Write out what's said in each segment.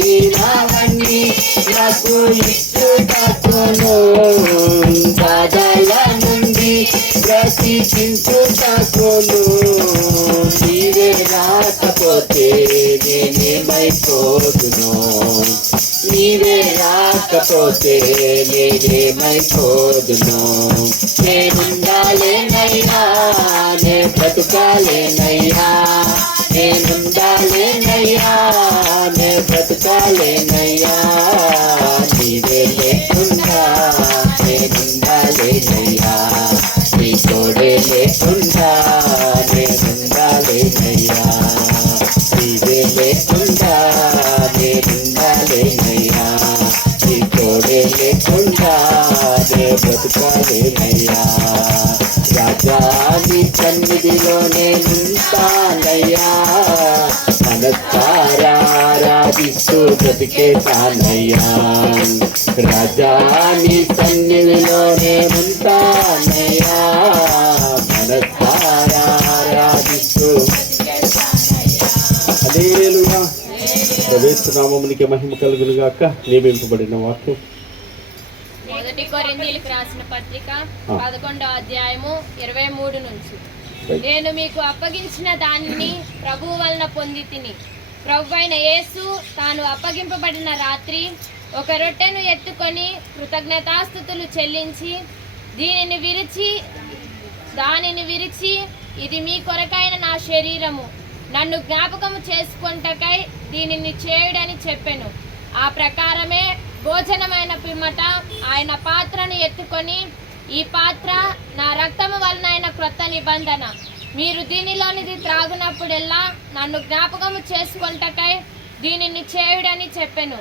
కలిగినవన్నీ నాకు ఇచ్చుటకును బాధల నుండి బ్రతికించుటకును నీవే రాకపోతే నేనేమైపోదును నీవే రాకపోతే నేనేమైపోదును నేనుండాలేనయ్యా నే బ్రతుకాలేనయ్యా. నేనుండాలేనయ్యా నే బ్రతుకాలేనయ్యా నీవే లేకుండా నేనుండాలేనయ్యా నీ తోడే లేకుండా నేనుండాలేనయ్యా నీవే లేకుండా నేనుండాలేనయ్యా నీ తోడే లేకుండా నే బ్రతుకాలేనయ్యా రాజా నీ సన్నిధిలో నేనుంటానయ్యా మనసారాధిస్తూ బ్రతికేతానయ్యా రాజా నీ సన్నిధిలో నేనుంటానయ్యా మనసారాధిస్తూ అదేలుగా ప్రవేశనామమునికి మహిమ కలుగును గాక నియమింపబడిన వాక్యం. మొదటి కొరింథీయులకు రాసిన పత్రిక. పదకొండో అధ్యాయము ఇరవై మూడు నుంచి. నేను మీకు అప్పగించిన దానిని ప్రభు వలన పొంది తిని. ప్రభు అయిన యేసు తాను అప్పగింపబడిన రాత్రి ఒక రొట్టెను ఎత్తుకొని కృతజ్ఞతాస్థుతులు చెల్లించి దీనిని విరిచి దానిని విరిచి ఇది మీ కొరకైన నా శరీరము. నన్ను జ్ఞాపకము చేసుకుంటకై దీనిని చేయుడని చెప్పెను. ఆ ప్రకారమే భోజనమైన పిమ్మట ఆయన పాత్రను ఎత్తుకొని ఈ పాత్ర నా రక్తము ఆయన క్రొత్త నిబంధన. మీరు దీనిలోనిది త్రాగునప్పుడెల్లా నన్ను జ్ఞాపకము చేసుకొంటకై దీనిని చేయుడని చెప్పెను.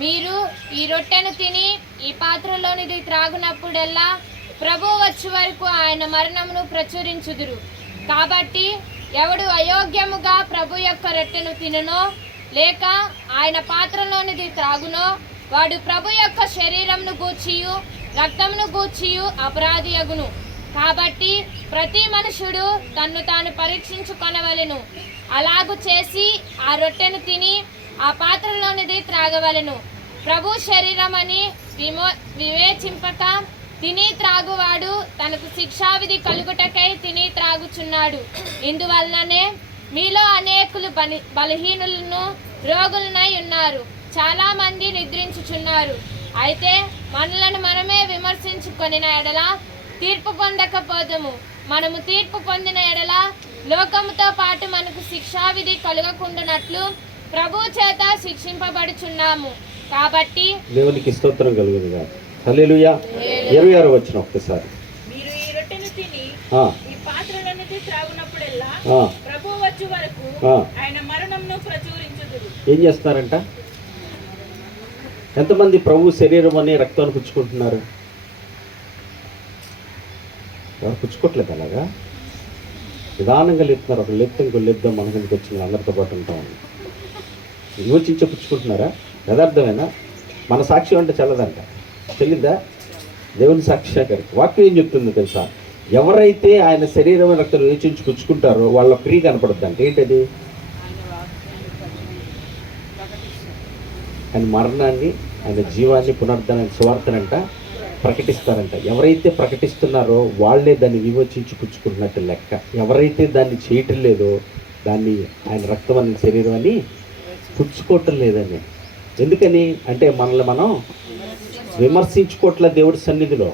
మీరు ఈ రొట్టెను తిని ఈ పాత్రలోనిది త్రాగునప్పుడెల్లా ప్రభు వచ్చే వరకు ఆయన మరణమును ప్రచురించుదురు. కాబట్టి ఎవడు అయోగ్యముగా ప్రభు యొక్క రొట్టెను తిననో లేక ఆయన పాత్రలోనిది త్రాగునో వాడు ప్రభు యొక్క శరీరంను గూర్చియు రక్తమును గూర్చియు అపరాధి అగును కాబట్టి ప్రతి మనుషుడు తన్ను తాను పరీక్షించుకొనవలెను. అలాగు చేసి ఆ రొట్టెను తిని ఆ పాత్రలోనిది త్రాగవలెను. ప్రభు శరీరమని విమో వివేచింపక తిని త్రాగువాడు తనకు శిక్షావిధి కలుగుటకై తిని త్రాగుచున్నాడు. ఇందువలననే మీలో అనేకులు బలి బలహీనులను రోగులనై ఉన్నారు. చాలామంది నిద్రించుచున్నారు. అయితే మనలను మనమే విమర్శించుకొనిన ఎడల తీర్పు పొందకపోదుము. మనము తీర్పు పొందిన ఎడల లోకముతో పాటు మనకు శిక్షావిధి కలుగకుండానట్లు ప్రభు చేత శిక్షింపబడుచున్నాము. కాబట్టి దేవునికి స్తోత్రం కలుగును గాక. హల్లెలూయా. ఇరవై ఆరు వచ్చిన ఒక్కసారి. మీరు ఈ రొట్టెను తిని ఈ పాత్రలన్నది త్రాగునప్పుడెల్లా ప్రభు వచ్చే వరకు. ఆయన మరణంను ప్రచురించుదురు. ఏం చేస్తారంట? ఎంతమంది ప్రభు శరీరం అనే రక్తాన్ని పుచ్చుకుంటున్నారు? ఎవరు పుచ్చుకోవట్లేదు అలాగా? నిదానంగా లేపుతున్నారు. ఒక లేపుతాం ఇంకో లేపుదాం మన కిందకి వచ్చింది అందరితో పాటు ఉంటాం యోచించే పుచ్చుకుంటున్నారా? యథార్థమేనా? మన సాక్ష్యం అంటే చల్లదంట. చెల్లిందా? దేవుని సాక్షి గారు వాక్యం ఏం చెప్తుంది తెలుసా? ఎవరైతే ఆయన శరీరం రక్తం యోచించి పుచ్చుకుంటారో వాళ్ళ క్రియ కనపడుద్ది అంటే ఏంటది? ఆయన మరణాన్ని ఆయన జీవాన్ని పునరుద్ధరణ సువార్తనంట ప్రకటిస్తారంట. ఎవరైతే ప్రకటిస్తున్నారో వాళ్ళే దాన్ని విమోచించి పుచ్చుకుంటున్నట్టు లెక్క. ఎవరైతే దాన్ని చేయటం లేదో దాన్ని ఆయన రక్తం అనే శరీరం అని పుచ్చుకోవటం లేదని ఎందుకని? అంటే మనల్ని మనం విమర్శించుకోవట్లే దేవుడి సన్నిధిలో.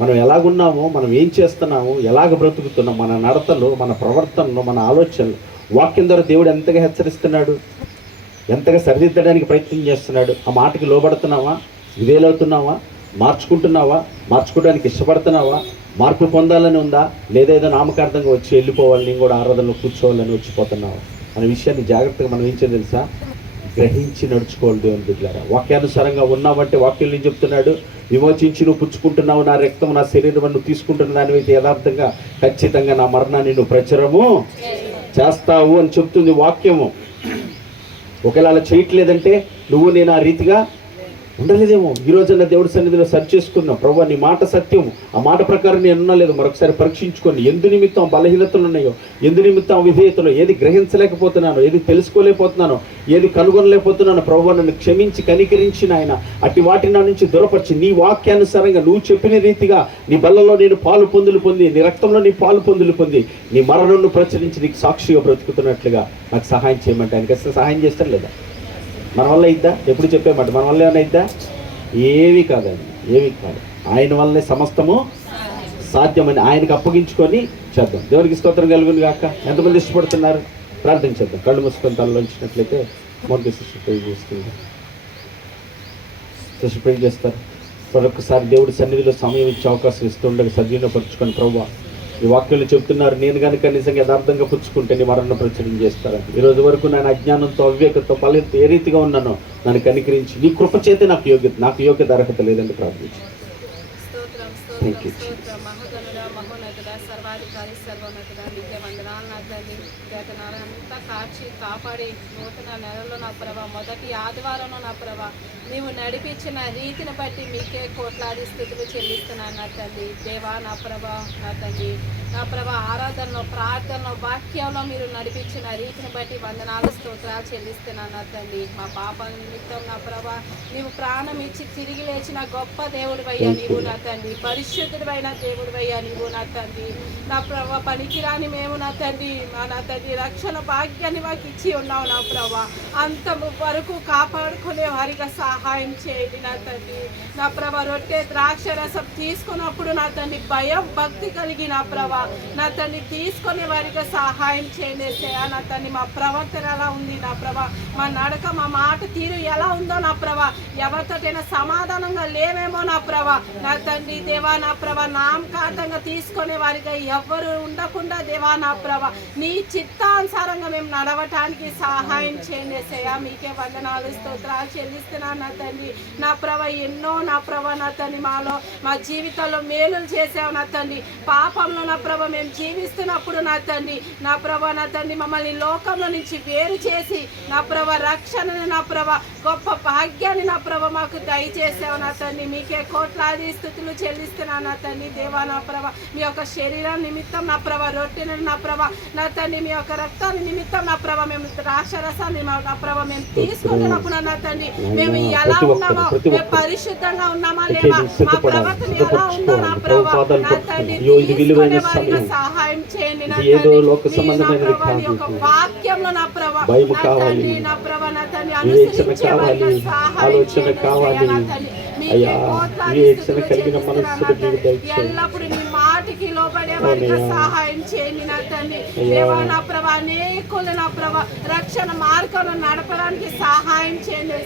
మనం ఎలాగున్నామో మనం ఏం చేస్తున్నాము ఎలాగ బ్రతుకుతున్నాం మన నడతలు మన ప్రవర్తనలు మన ఆలోచనలు వాక్యం ద్వారా దేవుడు ఎంతగా హెచ్చరిస్తున్నాడు? ఎంతగా సరిదిద్దడానికి ప్రయత్నం చేస్తున్నాడు? ఆ మాటకి లోబడుతున్నావా? విధేలవుతున్నావా మార్చుకుంటున్నావా? మార్చుకోవడానికి ఇష్టపడుతున్నావా? మార్పు పొందాలని ఉందా? లేదా ఏదో నామకార్థంగా వచ్చి వెళ్ళిపోవాలి నేను కూడా ఆరాధనలో కూర్చోవాలని వచ్చిపోతున్నావా అనే విషయాన్ని జాగ్రత్తగా మనం ఏం తెలుసా? గ్రహించి నడుచుకోవాలి దేవుని బిడ్డారా వాక్యానుసారంగా ఉన్నావంటే వాక్యం ఏం చెప్తున్నాడు? విమోచించి నువ్వు పుచ్చుకుంటున్నావు నా రక్తం నా శరీరం నువ్వు తీసుకుంటున్న దానివైతే యథార్థంగా ఖచ్చితంగా నా మరణాన్ని నువ్వు ప్రచురము చేస్తావు అని చెప్తుంది వాక్యము. ఒకవేళ అలా చేయట్లేదంటే నువ్వు నేను ఆ రీతిగా ఉండలేదేమో. ఈ రోజున దేవుడి సన్నిధిలో సరి చేసుకుందాం ప్రభు నీ మాట సత్యం ఆ మాట ప్రకారం నేను ఉన్నా లేదు మరొకసారి పరీక్షించుకొని ఎందు నిమిత్తం బలహీనతలు ఉన్నాయో ఎందు నిమిత్తం విధేయతలు ఏది గ్రహించలేకపోతున్నానో ఏది తెలుసుకోలేకపోతున్నాను ఏది కనుగొనలేకపోతున్నాను ప్రభు నన్ను క్షమించి కనికరించి నాయన అట్టి వాటి నా నుంచి దూరపరిచి నీ వాక్యానుసారంగా నువ్వు చెప్పిన రీతిగా నీ బల్లలో నేను పాలు పొందులు పొంది నీ రక్తంలో నీ పాలు పొందులు పొంది నీ మరణను ప్రచురించి నీకు సాక్షిగా బ్రతుకుతున్నట్లుగా నాకు సహాయం చేయమంటే ఆయనకి అసలు సహాయం చేస్తాను లేదా? మన వల్ల అయిద్దా ఎప్పుడు చెప్పేమాట మన వల్ల ఏమైనా అయిద్దా ఏవి కాదండి ఏవి కాదు. ఆయన వల్లనే సమస్తము సాధ్యమని ఆయనకు అప్పగించుకొని చేద్దాం. దేవునికి స్తోత్రం కలుగుని కాక ఎంతమంది ఇష్టపడుతున్నారు? ప్రార్థించేద్దాం కళ్ళు మూసుకొని తలలో ఉంచినట్లయితే మొదటి శిష్యు ప్రే చేస్తుంది శిష్యు ప్రే చేస్తారు. మరొకసారి దేవుడి సన్నిధిలో సమయం ఇచ్చే అవకాశం ఇస్తుండగా సద్వినపరుచుకొని ప్రభావ ఈ వాక్యాలు చెప్తున్నారు నేను కనుక నిజంగా యథార్థంగా పుచ్చుకుంటే నీ మరణ ప్రచురణ చేస్తారని. ఈ రోజు వరకు నేను అజ్ఞానంతో అవివేకతో ఫలిత ఏ రీతిగా ఉన్నానో నన్ను కనికరించి నీ కృప చేతే నాకు యోగ్యత నాకు యోగ్యత అర్హత లేదని ప్రార్థించి. స్తోత్రం Thank స్తోత్రం you, స్తోత్రం మహోదనుడ మహోన్నతుడ సర్వాధికారి సర్వోన్నతుడ నీకే వందనాలు నా తల్లి గత నెల అంతా కాచి కాపాడి నూతన నెలలో నా ప్రభ మొదటి ఆదివారంలో నా ప్రభ నీవు నడిపించిన రీతిని బట్టి మీకే కోట్లాది స్థితులు చెల్లిస్తున్నాను నా తల్లి. దేవా నా ప్రభ నా తల్లి. నా ప్రభ ఆరాధనలో ప్రార్థనలో వాక్యంలో మీరు నడిపించిన రీతిని బట్టి వందనాలు స్తోత్రాలు చెల్లిస్తున్నాను నా తల్లి. మా పాప నిమిత్తం నా ప్రభ నీవు ప్రాణం ఇచ్చి తిరిగి లేచిన గొప్ప దేవుడు అయ్యా నీవు నా తండ్రి పరిశుద్ధుడైన దేవుడు అయ్యా నీవు నా తండ్రి నా ప్రభ పనికిరాని మేము నా తండ్రి మా నా తండ్రి రక్షణ భాగ్యాన్ని మాకు ఇచ్చి ఉన్నావు నా ప్రభ. అంత వరకు కాపాడుకునే వారిగా సహాయం చేయండి నా తండ్రి. నా ప్రభ రొట్టె ద్రాక్ష రసం తీసుకున్నప్పుడు నా తండ్రి భయం భక్తి కలిగి నా ప్రభ. నా తండ్రి తీసుకునే వారిగా సహాయం చేయండి నా తండ్రి మా ప్రవర్తన ఎలా ఉంది నా ప్రభ? మా నడక మా మాట తీరు ఎలా ఉందో నా ప్రభ. ఎవరితోటైనా సమాధానంగా లేవేమో నా ప్రభ. నా తండ్రి దేవా నా ప్రభ నామకాతంగా తీసుకునే వారిగా ఎవ్వరు ఉండకుండా దేవా నా ప్రభ. నీ చిత్తానుసారంగా మేము నడవటానికి సహాయం చేయండి ఏసయ్యా మీకే వందనాలు స్తోత్రాలు చెల్లిస్తున్నాను నా తండ్రి నా ప్రభ ఎన్నో నా ప్రభ నా తండ్రి మాలో మా జీవితంలో మేలులు చేసావు నా తండ్రి పాపంలో నా ప్రభ మేము జీవిస్తున్నప్పుడు నా తండ్రి నా ప్రభ నా తండ్రి మమ్మల్ని లోకంలో నుంచి వేరు చేసి నా ప్రభ రక్షణని నా ప్రభ గొప్ప భాగ్యాన్ని నా ప్రభ మాకు దయచేసావు నా తండ్రి మీకే కోట్లాది స్థుతులు చెల్లిస్తున్నాను నా తండ్రి దేవా నా ప్రభ మీ యొక్క శరీరం నిమిత్తం నా ప్రభ రొట్టెను నా ప్రభ నా తండ్రి మీ యొక్క రక్తాన్ని నిమిత్తం నా ప్రభ మేము ద్రాక్షరసాన్ని మా- నా ప్రభ మేము తీసుకుంటున్నప్పుడు నా తండ్రి మేము ఎలా ఉన్నామో మేము. పరిశుద్ధంగా ఉన్నామా లేవా మా ప్రవర్తన ఎలా ఉందో నా. ప్రభ నా. తండ్రి తీసుకునే వారిగా. సహాయం చేయండి నా తండ్రి. యొక్క వాక్యంలో నా ప్రభ భయం నా కావాలి. తండ్రి నా ప్రభ నా తండ్రి అనుసరించే. వారిగా సహాయం చేయండి. నా తండ్రి. అయ్యా, వివేచన కలిగిన. దయచేయండి. ఎల్లప్పుడూ అవునయ్యా. సహాయం చేయండి నా తండ్రి. దేవా నా ప్రభ అనేకులు నా ప్రభ రక్షణ మార్గంలో నడపడానికి సహాయం చేయండి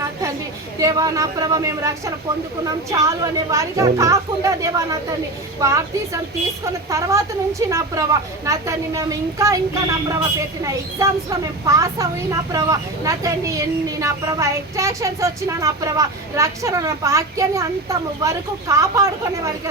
నా తండ్రి దేవా నా ప్రభ మేము రక్షణ పొందుకున్నాం చాలు అనే వారిగా కాకుండా దేవా నా తండ్రి బాప్తీసం తీసుకున్న తర్వాత నుంచి నా ప్రభ నా తండ్రి మేము ఇంకా ఇంకా నా ప్రభ పెట్టిన ఎగ్జామ్స్లో మేము పాస్ అయ్యి నా ప్రభ నా తండ్రి ఎన్ని నా ప్రభ ఎక్స్ట్రాక్షన్స్ వచ్చినా నా ప్రభ రక్షణ నా భాగ్యాన్ని అంత వరకు కాపాడుకునే వారికి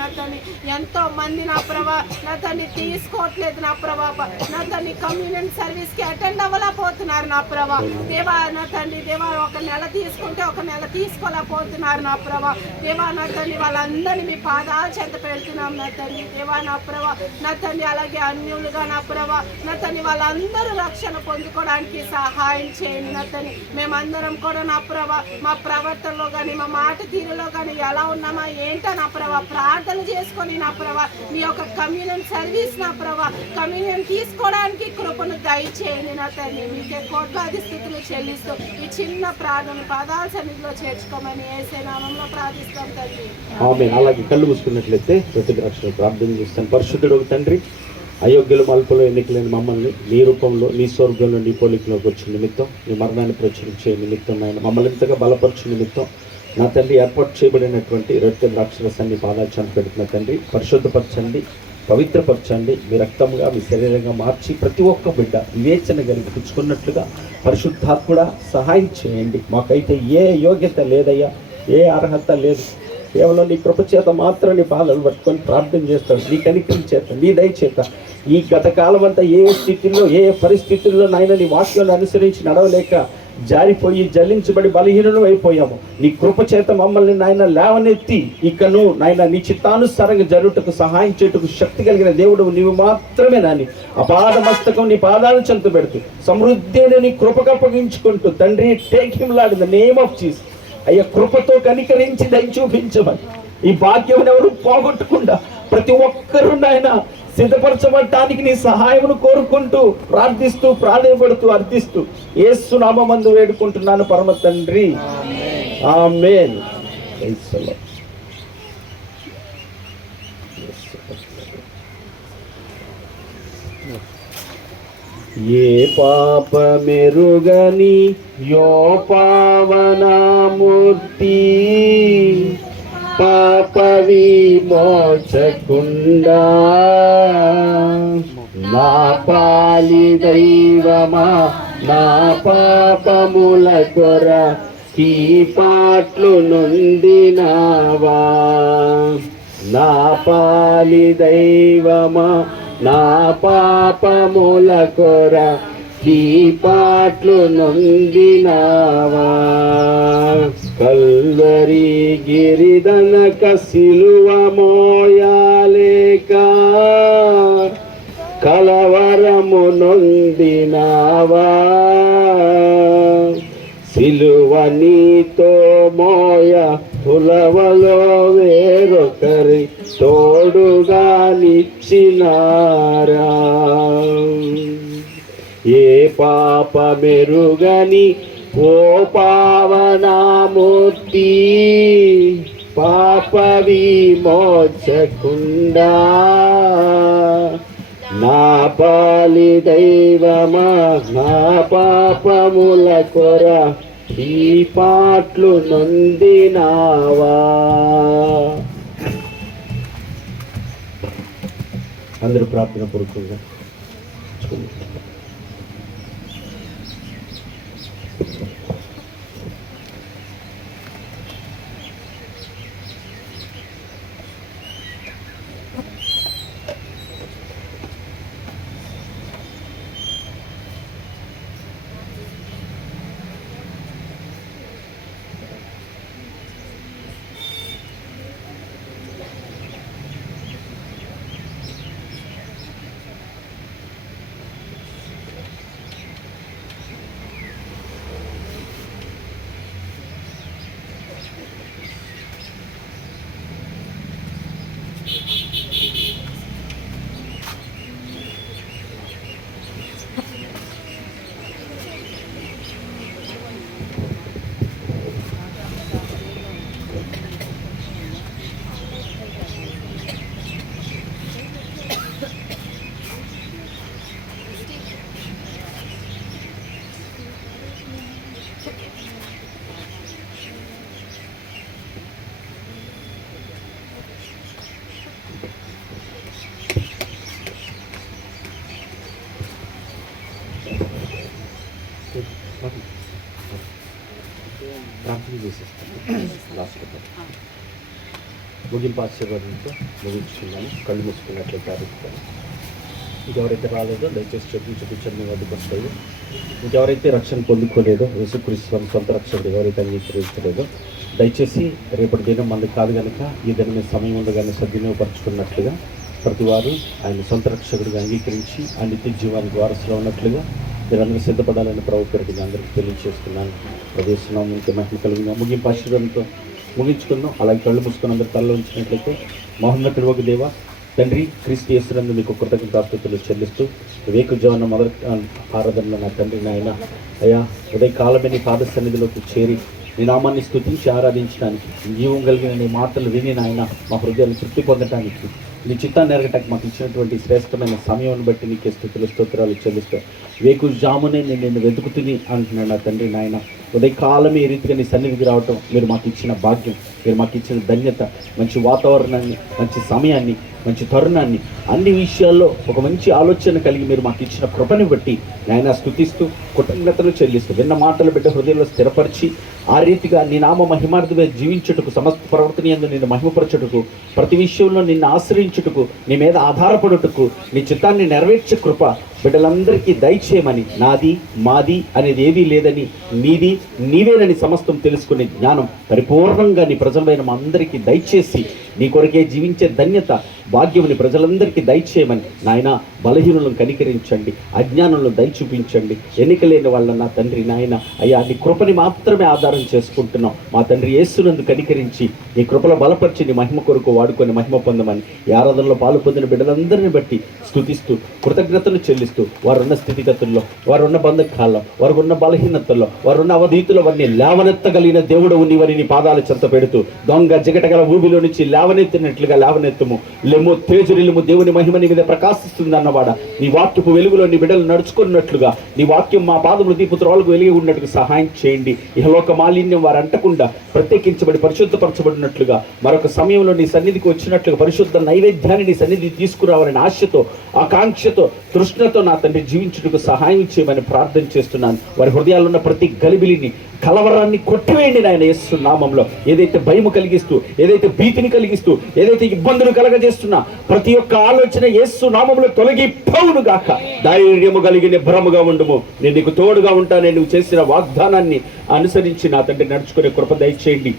నా తండ్రి ఎంతో మంది నా ప్రభా నా తండ్రి తీసుకోవట్లేదు నా ప్రభా నా తన్ని కమ్యూనిటీ సర్వీస్కి అటెండ్ అవ్వలేకపోతున్నారు నా ప్రభా. దేవా నా తండ్రి దేవా ఒక నెల తీసుకుంటే ఒక నెల తీసుకోలేకపోతున్నారు నా ప్రభా. దేవా నా తల్లి వాళ్ళందరినీ మీ పాదాల చెంత పెడుతున్నాం నా తల్లి దేవా నా ప్రభా నా తండ్రి అలాగే అన్యులుగా నా ప్రభా నా తల్లి వాళ్ళందరూ రక్షణ పొందుకోవడానికి సహాయం చేయండి నా తల్లి మేమందరం కూడా నా ప్రభా మా ప్రవర్తనలో కానీ మా మాట తీరులో కానీ ఎలా ఉన్నామా ఏంటో నా ప్రభా ప్రార్థన చేసుకొని నా ప్రభా మీ యొక్క కమ్యూనియన్ సర్వీస్ నా ప్రభా కమ్యూనియన్ తీసుకోవడానికి కృపను దయచేయండి నా తండ్రి. మీకే కోట్లాది స్థితులు చెల్లిస్తూ ఈ చిన్న ప్రార్థన పాదాల సన్నిధిలో చేర్చుకోమని ఏసే నామంలో ప్రార్థిస్తాం తండ్రి. ఆమె అలాగే కళ్ళు మూసుకున్నట్లయితే ప్రతి ప్రార్థన చేస్తాను. పరిశుద్ధుడు ఒక తండ్రి అయోగ్యులు మల్పులో ఎన్నికలైన మమ్మల్ని నీ రూపంలో నీ స్వర్గంలో నీ పోలికలోకి వచ్చిన నిమిత్తం నీ మరణాన్ని ప్రచురించే నిమిత్తం ఆయన మమ్మల్ని ఇంతగా బలపరిచిన నిమిత్తం నా తండ్రి ఏర్పాటు చేయబడినటువంటి రొట్టె ద్రాక్షరసాన్ని పాదాలు చంప పెడుతున్న తండ్రి పరిశుద్ధపరచండి పవిత్రపరచండి. మీ రక్తంగా మీ శరీరంగా మార్చి ప్రతి ఒక్క బిడ్డ వివేచన కలిగి పుచ్చుకున్నట్లుగా కూడా సహాయం చేయండి. మాకైతే ఏ యోగ్యత లేదయ్యా ఏ అర్హత లేదు. కేవలం నీ కృపచేత మాత్రం నీ బాధలు పట్టుకొని ప్రార్థన చేస్తాడు. నీ కనికరం చేత నీ దయచేత ఈ గతకాలం అంతా ఏ స్థితిలో ఏ పరిస్థితుల్లో నాయన నీ వాక్యాలను అనుసరించి నడవలేక జారిపోయి జల్లించబడి బలహీనం అయిపోయాము. నీ కృప చేత మమ్మల్ని నాయన లేవనెత్తి ఇకను నాయన నీ చిత్తానుసారంగా జరుగుటకు సహాయం చేయుటకు శక్తి కలిగిన దేవుడు నీవు మాత్రమే నాని. అపాద మస్తకం నీ పాదాలు చెంత పెడుతూ సమృద్ధి నీ కృపకు అప్పగించుకుంటూ తండ్రి take him lord the name of Jesus అయ్యా కృపతో కనికరించి దయ చూపించమని. ఈ భాగ్యం ఎవరు పోగొట్టకుండా ప్రతి ఒక్కరూ నాయన సిద్ధపరచబడటానికి నీ సహాయమును కోరుకుంటూ ప్రార్థిస్తూ ప్రాధాన్యపడుతూ అర్థిస్తూ ఏసు నామందు వేడుకుంటున్నాను పరమ తండ్రి. ఆమెన్. ఏ పాప మెరుగని యో పావనామూర్తి పాప విమోచకుండా నా పాలి దైవమా నా పాపముల కొర ఈ పాట్లు నొందినావా. నా పాలి దైవమా నా పాపముల కొర పాట్లు నొందినావా కల్వరి గిరిదనక సిలువ మోయాలేక కలవరము నొందినావా సిలువ నీతో మోయ పులవలో వేరొకరి తోడుగా నిచ్చినారా? ఏ పాప మెరుగని ఓ పావనామూర్తి పాప విమోచకుండా నా పాలి దైవమా నా పాపముల కొర ఈ పాట్లు నొందినావా? అందరూ ప్రార్థన పూర్వకంగా. Thank you. తీసేస్తాను చేసేస్తాను లాస్ట్ ముగింపు ఆశీర్వాదంతో ముగించుకున్నాను కళ్ళు మూసుకున్నట్లే ప్రారంభిస్తాను ఇంకెవరైతే రాలేదో దయచేసి చెప్పి చూపించండి మీ వద్దకు వస్తాయి. ఇంకెవరైతే రక్షణ పొందుకోలేదో యేసుక్రీస్తు సొంత రక్షణ ఎవరైతే అంగీకరించలేదో దయచేసి రేపటి దినం మంది కాదు కనుక ఈ దినం మీ సమయం ఉండగానే సద్వినియోగపరచుకున్నట్లుగా ప్రతి వారు ఆయన సొంత రక్షకుడిగా అంగీకరించి ఆ నిత్య జీవానికి వారసులో ఉన్నట్లుగా మీరందరూ సిద్ధపడాలని ప్రభు అందరికీ తెలియజేస్తున్నాను. ప్రదేశం ఇంకా మహిమ కలిగిన. ముగింపు ఆశీర్వాదంతో ముగించుకుందాం. అలాగే కళ్ళు మూసుకుని అందరు తలలో ఉంచినట్లయితే మహోన్నతుడు ఒక దేవ తండ్రి క్రీస్తు యేసునందు మీకు కృతజ్ఞతాస్తుతులు చెల్లిస్తూ వివేక జీవన మొదటి ఆరాధనలో నా తండ్రి నాయన అయ్యా ఉదయకాలమే నీ పాద సన్నిధిలోకి చేరి నీ నామాన్ని స్థుతించి ఆరాధించడానికి జీవం కలిగిన నీ మాటలు విని నాయన మా హృదయాన్ని తృప్తి పొందటానికి నీ చిత్తాన్ని ఎరగటానికి మాకు ఇచ్చినటువంటి శ్రేష్టమైన సమయాన్ని బట్టి నీకే స్థుతులు స్తోత్రాలు చెల్లిస్తూ వేకు జామునే నేను నిన్ను వెతుకుతుని అంటున్నాను నా తండ్రి నాయన? ఉదయకాలమే ఈ రీతిగా నీ సన్నిధికి రావటం మీరు మాకు ఇచ్చిన భాగ్యం మీరు మాకు ఇచ్చిన ధన్యత మంచి వాతావరణాన్ని మంచి సమయాన్ని మంచి తరుణాన్ని అన్ని విషయాల్లో ఒక మంచి ఆలోచన కలిగి మీరు మాకు ఇచ్చిన కృపని బట్టి నాయన స్థుతిస్తూ కృతజ్ఞతలు చెల్లిస్తూ విన్న మాటలు బిడ్డ హృదయంలో స్థిరపరిచి ఆ రీతిగా నీ నామ మహిమార్థమే జీవించుటకు సమస్త ప్రవర్తన ఎందు నిన్ను మహిమపరచుటకు ప్రతి విషయంలో నిన్ను ఆశ్రయించుటకు నీ మీద ఆధారపడుటకు నీ చిత్తాన్ని నెరవేర్చే కృప బిడ్డలందరికీ దయచేయమని నాది మాది అనేది ఏదీ లేదని నీది నీవేనని సమస్తం తెలుసుకునే జ్ఞానం పరిపూర్ణంగా నీ ప్రజలమైన మా అందరికీ దయచేసి నీ కొరకే జీవించే ధన్యత భాగ్యముని ప్రజలందరికీ దయచేయమని. నాయన బలహీనులను కనికరించండి అజ్ఞానులను దయ చూపించండి ఎన్నిక లేని వాళ్ళ నా తండ్రి నాయన అయ్యా నీ కృపని మాత్రమే ఆధారం చేసుకుంటున్నాం. మా తండ్రి యేసునందు కనికరించి నీ కృపలో బలపరిచి నీ మహిమ కొరకు వాడుకొని మహిమ పొందమని. ఈ ఆరాధనలో పాలు పొందిన బిడ్డలందరిని బట్టి స్థుతిస్తూ కృతజ్ఞతలు చెల్లిస్తూ వారున్న స్థితిగతుల్లో వారున్న బంధకాల్లో వారున్న బలహీనతల్లో వారున్న అవధీతులు వారిని లేవనెత్తగలిగిన దేవుడు నీవని నీ పాదాలు చెంత పెడుతూ దొంగ జిగటగల ఊబిలో నుంచి లేవనెత్తినట్లుగా లేవనెత్తుము. లెమ్ము తేజురిల్ము దేవుని మహిమ నీ మీద ప్రకాశిస్తుంది అన్నవాడ. నీ వాక్యపు వెలుగులో నీ బిడ్డలు నడుచుకున్నట్లుగా నీ వాక్యం మా పాదములు దీపుత్రాలకు వెలిగి ఉన్నట్టుగా సహాయం చేయండి. ఇహలోక మాలిన్యం వారు అంటకుండా ప్రత్యేకించబడి పరిశుద్ధపరచబడినట్లుగా మరొక సమయంలో నీ సన్నిధికి వచ్చినట్లుగా పరిశుద్ధ నైవేద్యాన్ని నీ సన్నిధి తీసుకురావాలని ఆశతో ఆకాంక్షతో తృష్ణతో నా తండ్రి జీవించుటకు సహాయం చేయమని ప్రార్థన చేస్తున్నాను. వారి హృదయాల్లో ఉన్న ప్రతి గలిబిలిని కలవరాన్ని కొట్టివేయండి నాయన యేసు నామంలో. ఏదైతే భయము కలిగిస్తూ ఏదైతే భీతిని కలిగిస్తూ ఏదైతే ఇబ్బందులు కలగజేస్తున్నా ప్రతి ఒక్క ఆలోచన యేసు నామంలో తొలగి పౌను గాక. ధైర్యము కలిగిన భ్రముగా ఉండము. నేను నీకు తోడుగా ఉంటానని నువ్వు చేసిన వాగ్దానాన్ని అనుసరించి నా తండ్రి నడుచుకునే కృప దయచేయండి.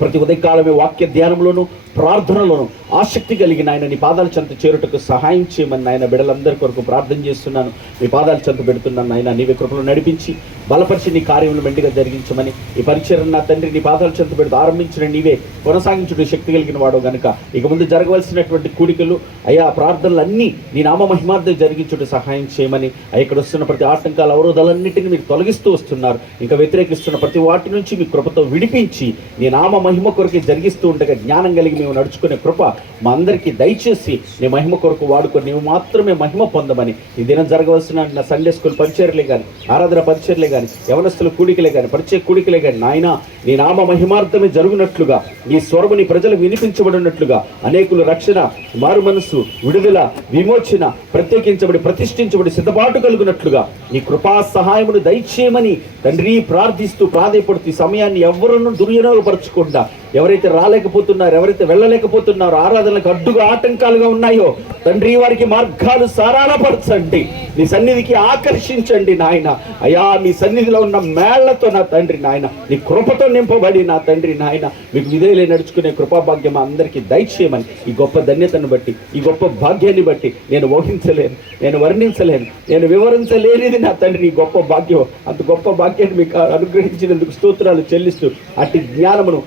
ప్రతి ఉదయకాలమే వాక్య ధ్యానంలోను ప్రార్థనలోను ఆసక్తి కలిగిన ఆయన నీ పాదాల చెంత చేరుటకు సహాయం చేయమని ఆయన బిడలందరి కొరకు ప్రార్థన చేస్తున్నాను. నీ పాదాల చెంత పెడుతున్నాను నాయన నీవే కృపలో నడిపించి బలపరిచి నీ కార్యములు మెండుగా జరిగించమని ఈ పరిచయం నా తండ్రి నీ పాదాల చెంత పెడుతూ ఆరంభించిన నీవే కొనసాగించుడు శక్తి కలిగిన వాడు గనుక. ఇక ముందు జరగవలసినటువంటి కూడికలు అయ్యా ప్రార్థనలు అన్నీ నీ నామ మహిమార్థం జరిగించుడు సహాయం చేయమని. ఇక్కడ వస్తున్న ప్రతి ఆటంకాల అవరోధాలన్నింటినీ మీరు తొలగిస్తూ వస్తున్నారు. ఇంకా వ్యతిరేకిస్తున్న ప్రతి వాటి నుంచి మీ కృపతో విడిపించి నీ నామ మహిమ కొరకు జరిగిస్తూ ఉండగా జ్ఞానం కలిగి మేము నడుచుకునే కృప మా అందరికీ దయచేసి నీ మహిమ కొరకు వాడుకొని నీవు మాత్రమే మహిమ పొందమని ఈ దినం జరగవలసిన నా సండే స్కూల్ పరిచయలే కానీ ఆరాధన పరిచయలే కానీ యవనస్తుల కూడికలే కానీ పరిచయ కూడికలే కానీ నాయన నీ నామ మహిమార్థమే జరుగునట్లుగా నీ స్వరము నీ ప్రజలకు వినిపించబడినట్లుగా అనేకులు రక్షణ మారు మనస్సు విడుదల విమోచన ప్రత్యేకించబడి ప్రతిష్ఠించబడి సిద్ధపాటు కలుగునట్లుగా నీ కృపా సహాయమును దయచేయమని తండ్రి ప్రార్థిస్తూ ప్రాధాయపడుతూ ఈ సమయాన్ని ఎవరును దుర్వినియోగపరచుకోండి. да. ఎవరైతే రాలేకపోతున్నారో ఎవరైతే వెళ్ళలేకపోతున్నారో ఆరాధనలకు అడ్డుగా ఆటంకాలుగా ఉన్నాయో తండ్రి వారికి మార్గాలు సారాలపరచండి. నీ సన్నిధికి ఆకర్షించండి నాయన. అయా నీ సన్నిధిలో ఉన్న మేళ్ళతో నా తండ్రి నాయన నీ కృపతో నింపబడి నా తండ్రి నాయన. మీకు విధేయులే నడుచుకునే కృపాభాగ్యం అందరికీ దయచేయమని ఈ గొప్ప ధన్యతను బట్టి ఈ గొప్ప భాగ్యాన్ని బట్టి నేను ఊహించలేను నేను వర్ణించలేను నేను వివరించలేనిది నా తండ్రి ఈ గొప్ప భాగ్యం. అంత గొప్ప భాగ్యాన్ని మీకు అనుగ్రహించినందుకు స్తోత్రాలు చెల్లిస్తూ అట్టి జ్ఞానమును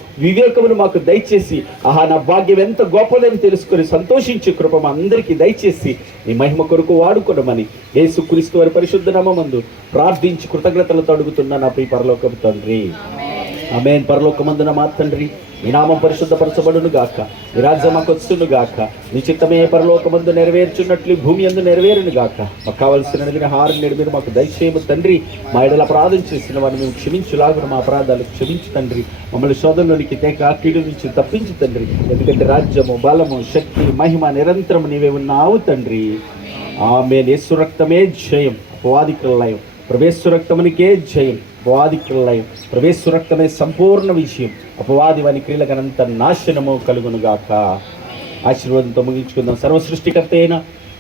వివేకమును మాకు దయచేసి ఆహా నా భాగ్యం ఎంత గొప్పదని తెలుసుకొని సంతోషించే కృప మా అందరికీ దయచేసి నీ మహిమ కొరకు వాడుకోవడమని యేసుక్రీస్తు వారి పరిశుద్ధ నామందు ప్రార్థించి కృతజ్ఞతలతో అడుగుతున్నా నా ప్రియ పరలోకపు తండ్రి. ఆమెన్. పరలోకమందున మా తండ్రి నీ నామం పరిశుద్ధపరచబడును గాక. నీ రాజ్యం మాకొచ్చును గాక. నీ చిత్తమే పరలోకమందు నెరవేర్చున్నట్లు భూమి అందు నెరవేరును గాక. మాకు కావలసిన హారం నేడు మీరు మాకు దయచేయము తండ్రి. మా ఎడల అపరాధం చేసిన వారిని మేము క్షమించులాగున మా అపరాధాలు క్షమించు తండ్రి. మమ్మల్ని శోధంలోనికి తేక కీడు నుంచి తప్పించు తండ్రి. ఎందుకంటే రాజ్యము బలము శక్తి మహిమ నిరంతరం నీవే ఉన్నావు తండ్రి. ఆమె యేసు రక్తమే జయం. అపవాదికల లయం ప్రవేశ రక్తమునికే జయం. అపవాదికులై ప్రవేశరక్తమే సంపూర్ణ విషయం అపవాది వాని క్రియలకనంత నాశనము కలుగునుగాక. ఆశీర్వాదంతో ముగించుకుందాం. సర్వ సృష్టికర్త అయిన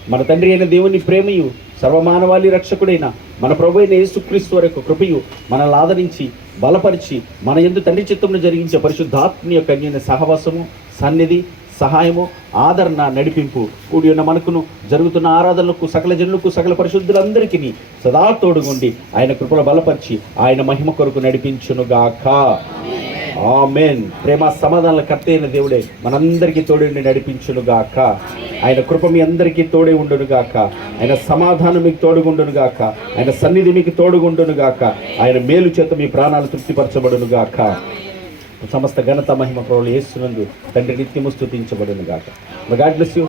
మన తండ్రి అయిన దేవుని ప్రేమయు సర్వమానవాళి రక్షకుడైన మన ప్రభు అయిన యేసుక్రీస్తు వారి యొక్క కృపయు మనల్ని ఆదరించి బలపరిచి మన ఎందు తండ్రి చిత్తమును జరిగించే పరిశుద్ధాత్మ యొక్క అన్యోన్య సహవాసము సన్నిధి సహాయము ఆదరణ నడిపింపు కూడి ఉన్న మనకును జరుగుతున్న ఆరాధనలకు సకల జనులకు సకల పరిశుద్ధులందరికీ సదా తోడుగుండి ఆయన కృపను బలపరిచి ఆయన మహిమ కొరకు నడిపించునుగాక. ఆమెన్. ప్రేమ సమాధానాల కర్త అయిన దేవుడే మనందరికీ తోడుండి నడిపించునుగాక. ఆయన కృప మీ అందరికీ తోడే ఉండునుగాక. ఆయన సమాధానం మీకు తోడుగుండునుగాక. ఆయన సన్నిధి మీకు తోడుగుండునుగాక. ఆయన మేలు చేత మీ ప్రాణాలు తృప్తిపరచబడునుగాక. సమస్త ఘనత మహిమ ప్రభులు యేసునందు తండ్రి నిత్యము స్తుతించబడునుగాక. God bless you